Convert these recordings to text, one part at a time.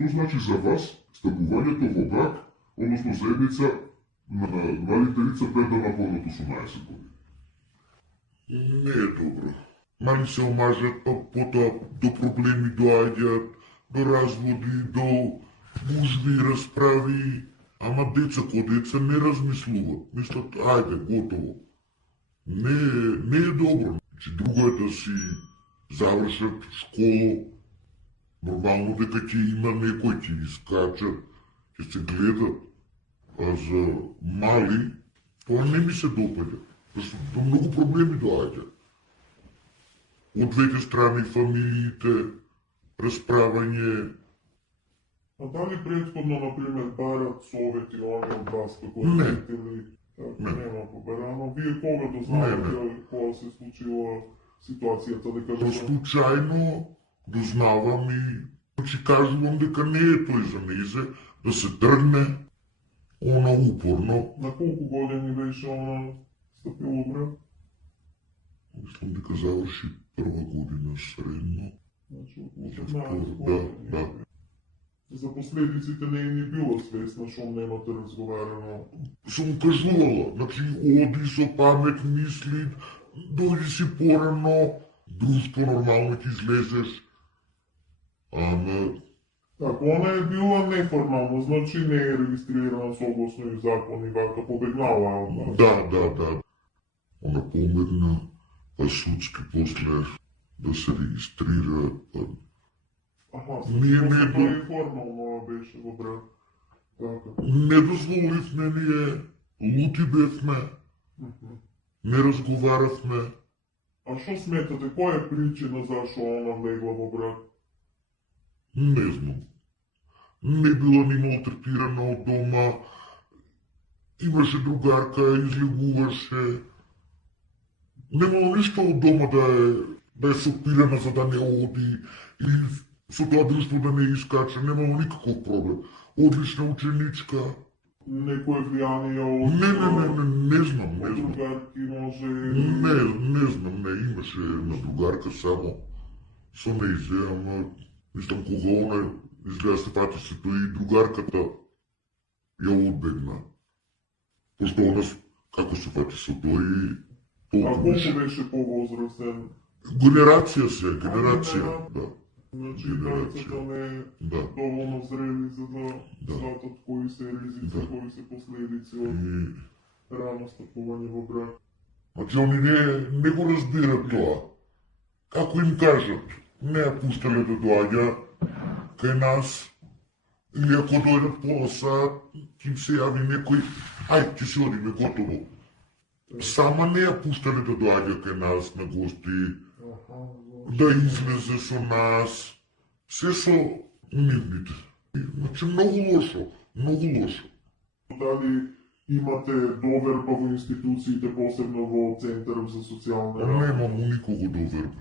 Што значи за вас стапувањето во брак, односно заедница на родителица пред да напълнат 18 години? Не е добро. Мали се омажат, па потоа до проблеми доаѓаат, до разводи, до гужви, расправи. Ама деца ко деца не размислуват. Мислат, ајде, готово. Не е добро. Друго е да си завршат школа, нормално дека ќе има некој, ќе искачат, ќе се гледат. А за мали, тоа не ми се допаѓа. Зашто многу проблеми доаѓа. Од двете страни, фамилиите, расправање. А дали предходно, например, барат совети они од вас како Не. родители? Нема побарано. Вие кога дознавате кога се случила ситуацијата, да кажем? Случајно дознавам и значи кажувам дека не е тој за незе, да се тргне, она упорно. На колку години беше она стапило брак? Мислам дека заврши прва година средно. Значи, околу 15 Да, години. да. За последиците не е ни била свесна, шо немате разговарано. Сум кажувала, значи оди со памет, мисли, дојди си порано, друштво нормално ќе излезеш. Ама Ако она е била неформално, значи не е регистрирана согласно и закон и вака побегнала од нас. да. Она помегна, па судски после да се регистрира, па Аха, Ние не тоа до- и формално беше во брак. Така. не дозволивме ние, лути бевме, не разговаравме. А што сметате, која е причина зашо она влегла во брак? Не знам. Не била ни малтретирана од дома, имаше другарка, излегуваше. Немало ништо од дома да е сопирана за да не оди, или со тоа друштво да не искача, немало никаков проблем. Одлична ученичка. Некое влијание од... Не знам. другарки може... Не знам, имаше една другарка само со неизе, ама мислам кога она изгледа се фати се тој и другарката ја одбегна. Пошто она како се фати се тој А толку колку беше. беше повозрастен? Генерација, да. Значи, Генерација. децата не е Да. доволно зрели за да Да. сватат кои се ризици, Да. кои се последици од И рано стапување во брак. значи они не го разбират тоа. Како им кажат, не ја пуштале да доаѓа кај нас, или ако дојдат пола сат, ќе им се јави некој, ај, ќе си одиме, готово. Сама не ја пуштале да доаѓа кај нас на гости, Аха, да излезе со нас, се со нивните. Значи многу лошо. дали имате доверба во институциите, посебно во Центарот за социјална работа? Немам у никого доверба.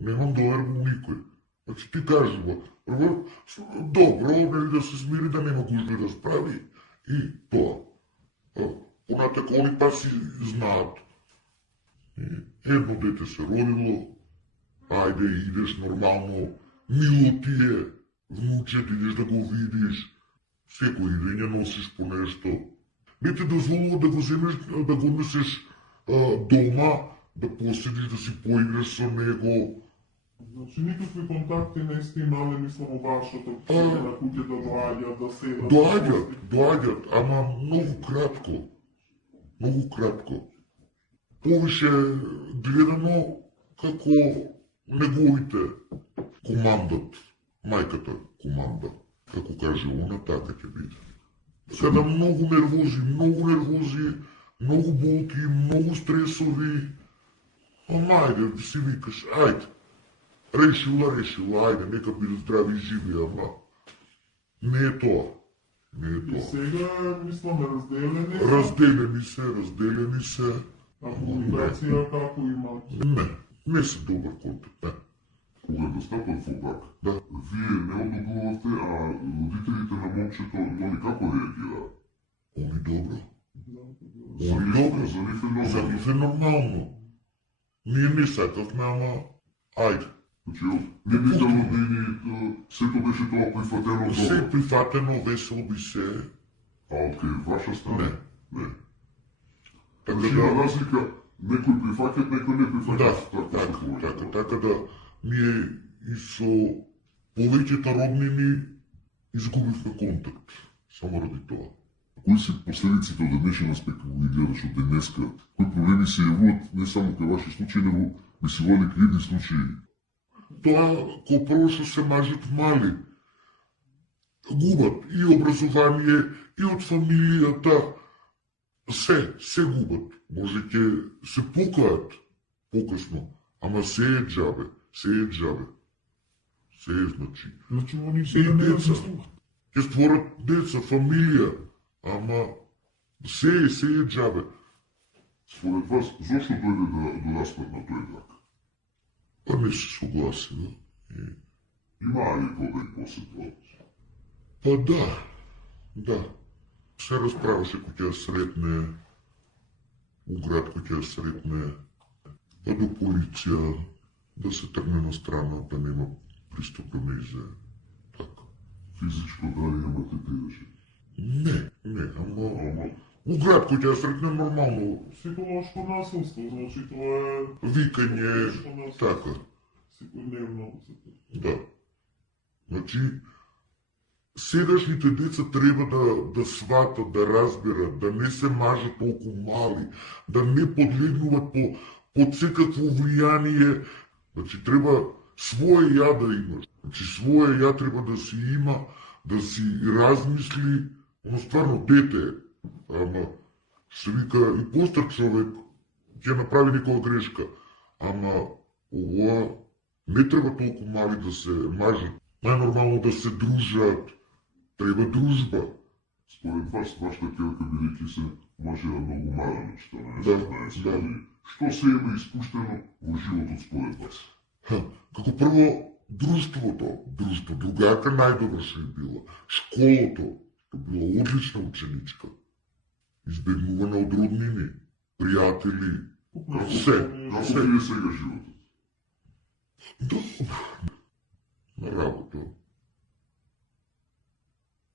Немам доверба у никој. Значи ти кажува, прво, добро, нели да се смири, да нема гужви да справи и тоа. Понатака они па си знаат. Едно дете се родило, ајде идеш нормално, мило ти е, внучет, идеш да го видиш, секој идење носиш по нешто. Не ти дозволува да го земеш, да го несеш дома, да поседиш, да си поиграш со него. Значи, никакви контакти не сте имале, мислам, о вашата на куќа да доаѓа, да седат. Доаѓат, ама многу кратко. Повише гледано како неговите командат, мајката команда, како каже она, така ќе биде. Сега многу нервози, многу болки, многу стресови. Ама ајде, си викаш, ајде, решила, ајде, нека биде здрави и живи, ама не е тоа. И сега, мислам, Разделени се. А комуникација како има? Не се добар контакт, не. Кога да стапат во брак, Да. вие не одобрувавте, а родителите на момчето, они како реагираа? Они добро. За нив е За нив е нормално. Ние не сакавме, ама ајде. Значи, не бите роднини, сето беше тоа прифатено добро. Се прифатено, весело би се. А од кај ваша страна? Не. Така значи, има разлика, некои прифаќат, некои не прифаќат. Така да ние и со повеќето роднини изгубивме контакт. Само ради тоа. Кои се последиците од днешен аспект кога ги гледаш од денеска? Кои проблеми се јавуват не само кај ваши случаи, него би се водили кај идни случаи? Тоа, кој прво што се мажат мали, губат и образование, и од фамилијата, се губат. Може ќе се покаат покасно, ама се е џабе. Се е значи. Значи, они Се и деца. Ќе створат деца, фамилија, ама се е џабе. Според вас, зошто дојде до распад на тој брак? Па не се согласива. Има ли поден после тоа? Па да. Се расправаше кој ќе ја сретне, у град кој ќе ја сретне, па до полиција, да се тргне на страна, да нема пристап до нејзе. Така. Физичко дали имате тежи? Не, ама у град кој ќе ја сретне нормално. Психолошко насилство, значи тоа е... Викање, така. Секојдневно. Да. Значи, сегашните деца треба да сватат, да разберат, да не се мажат толку мали, да не подлегнуват под секакво влијание. Значи, треба своје ја да имаш. Значи, своје ја треба да си има, да си размисли, но стварно дете е. Ама, се вика, и постар човек ќе направи некоја грешка. Ама, ова не треба толку мали да се мажат. Најнормално да се дружат. Треба дружба. Според вас, вашата келка бидејќи се мажеа многу мала на 14-15 Да. години. Што се има испуштено во животот според вас? Како прво, друштвото, другарка најдобро што е била. Школото, што била одлична ученичка. Избегнувана од роднини, пријатели, се. Како ви е сега животот? На работа.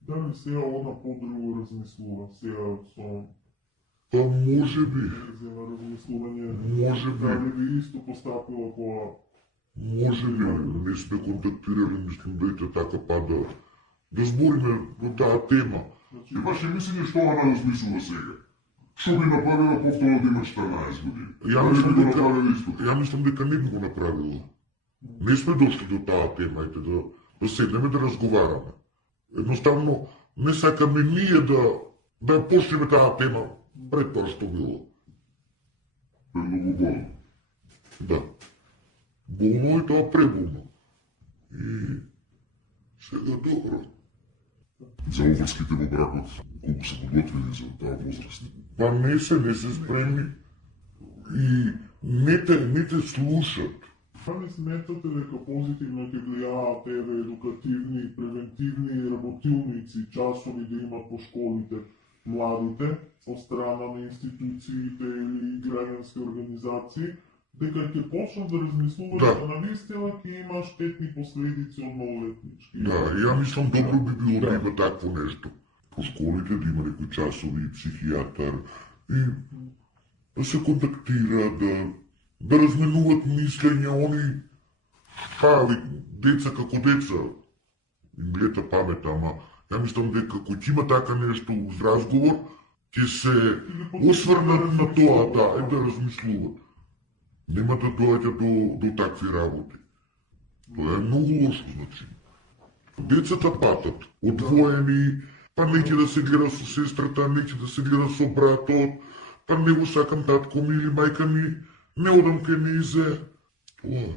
Дали сега она подруго размислува, сега со... Па може би, Зема размислување, може би, дали би исто постапила која... може би, не сме контактирали, мислам да ите така па да збориме во таа тема. Значи, И ваше мислење што она размислува сега? Што би направила повторно да има 14 години? Ја Дали мислам би го дека- направила исто? Ја мислам дека не би го направила. Не сме дошли до таа тема, ајде да седнеме да разговараме. Едноставно, не сакаме ние да ја почнеме таа тема пред тоа што било. Е многу болно. Да. Болно и тоа преболно. И сега добро. За обврските во бракот, колку се подготвени за таа возраст? Па не се спремни и не те слушат. дали сметате дека позитивно ќе влијаат еве едукативни, превентивни работилници, часови да имат по школите младите од страна на институциите или граѓански организации, дека ќе почнат да размислуваат Да. дека навистина ќе има штетни последици од малолетнички. Да, ја мислам добро би било да има такво нешто. По школите да има некои часови, психијатар и да се контактира, да разменуват мислења, они деца како деца, им лета памет, ама ја мислам дека кој ќе има така нешто уз разговор, ќе се осврнат на тоа, да, и да размислуват. Нема да доаѓа до такви работи. Тоа е многу лошо, значи. Децата патат, одвоени, па неќе да се гледа со сестрата, неќе да се гледа со братот, па не го сакам татко ми или мајка ми, не одам кај нејзе. Тоа е.